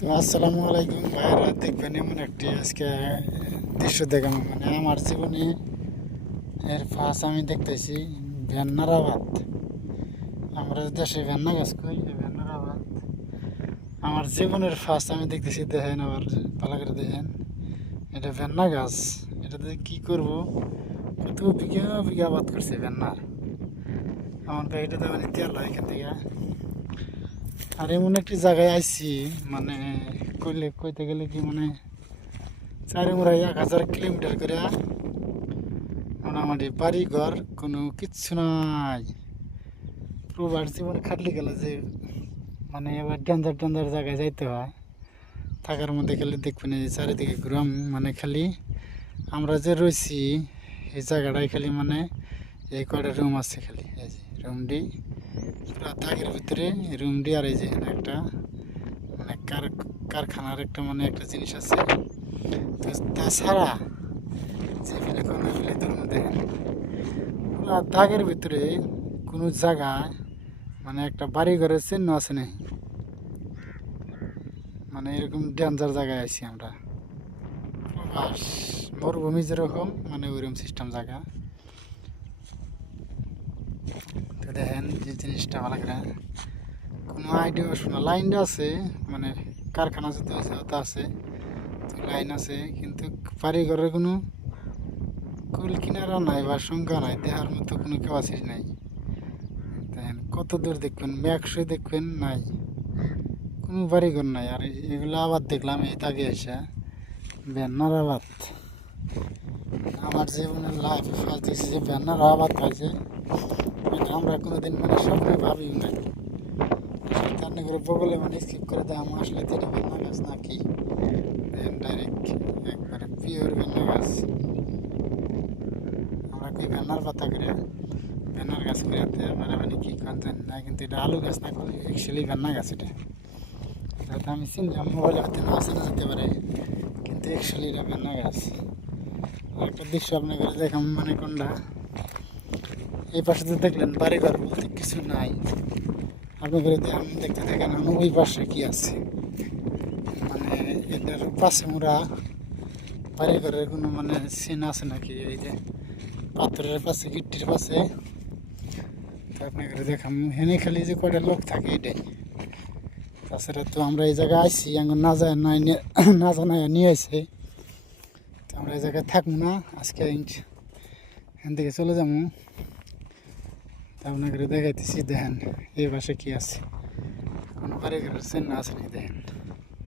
তো আসসালামু আলাইকুম ভাইরা, দেখবেন এমন একটি আজকে দৃশ্য দেখানো মানে আমার জীবনে এর ফার্স্ট আমি দেখতেছি ভেন্নার আবাদ। আমরা দেশে ভেন্না গাছ কই, এই ভেন্নার আবাদ আমার জীবনের ফার্স্ট আমি দেখতেছি। দেখেন আবার ভালো করে দেখেন, এটা ভেন্না গাছ। এটাতে কি করব, কত বিঘা বিঘা আবাদ করছে ভেন্নার। আমার এটাতে মানে তেল হয় এখান থেকে। আর এমন একটি জায়গায় আইছি মানে কইতে গেলে কি মানে চারিমুড়াই 1000 কিলোমিটার করে মোটামুটি বাড়ি ঘর কোনো কিচ্ছু নাই। প্রবাস জীবনে খাটলি গেলে যে মানে এবার ডেঞ্জার ডেঞ্জার জায়গায় যাইতে হয়, থাকার মধ্যে খালি দেখবেন এই চারিদিকে গ্রাম, মানে খালি আমরা যে রয়েছি এই জায়গাটাই খালি মানে এই কয়টা রুম আছে, খালি এই যে রুমটি পুরা দাগের ভিতরে রুমটি। আর এই যে একটা মানে কারখানার একটা মানে একটা জিনিস আছে। তো তাছাড়া যে ফেলে কোনো ফেলে তোর মধ্যে পুরা দাগের ভিতরে কোনো জায়গায় মানে একটা বাড়ি ঘরের চিহ্ন আছে না, মানে এরকম ডেঞ্জার জায়গায় আছি আমরা। প্রবাস মরুভূমি যেরকম মানে ওইরকম সিস্টেম জায়গা। তো দেখেন যে জিনিসটা ভালো করে কোনো আইডিয়া শোনা লাইনটা আছে, মানে কারখানা যত আছে তত আছে, তো লাইন আছে, কিন্তু বাড়ি ঘরের কোনো কুল কিনারা নাই বা সংখ্যা নাই, দেখার মতো কোনো ক্যাপাসিটি নাই। দেখেন কত দূর দেখবেন, ম্যাক্সে দেখবেন নাই, কোনো বাড়িঘর নাই। আর এগুলো আবার দেখলাম এই আগে এসে ভেন্নার আবাদ। আমার জীবনের লাইফ ফার্স্ট দেখছি যে ভেন্নার আবাদ খাইছে, মানে আমরা কোনোদিন মানে স্বপ্নে ভাবি নাই। তার করে বগলে মানে স্কিপ করে দেওয়া আসলে এটা ভেন্না গাছ নাকি, ডাইরেক্ট একবারে পিওর ভেন্না গাছ। আমরা কি ভেন্নার পাতা করে ভেন্নার গাছ করে মানে মানে কি খান জানি না, কিন্তু এটা আলু গাছ না করে অ্যাকচুয়ালি ভেন্না গাছ। এটা আমি চিনলাম, মোবাইলে হয়তো না চেনা যেতে পারে, কিন্তু অ্যাকচুয়ালি এটা ভেন্না গাছ। একটা দৃশ্য আপনাকে দেখাম, মানে কোনটা এই পাশে তো দেখলেন বাড়িঘর বলতে কিছু নাই। আপনাদের দেখতে দেখেন ওই পাশে কি আছে, মানে এটার পাশে মোরা বাড়িঘরের কোনো মানে সিন আছে নাকি, এই যে পাথরের পাশে গিট্টির পাশে। তো আপনাকে দেখাম হেনে খালি যে কয়টা লোক থাকে এটাই। তাছাড়া তো আমরা এই জায়গায় আসছি এখন না যায় নাই, না জানাই নিয়ে আসে, তো আমরা এই জায়গায় থাকবো না আজকে, এখান থেকে চলে যাবো। তা আপনাকে দেখাইতেছি, দেখেন এই পাশে কি আছে, কোনো বাড়ি ঘরের চিহ্ন আছে নাকি দেখেন।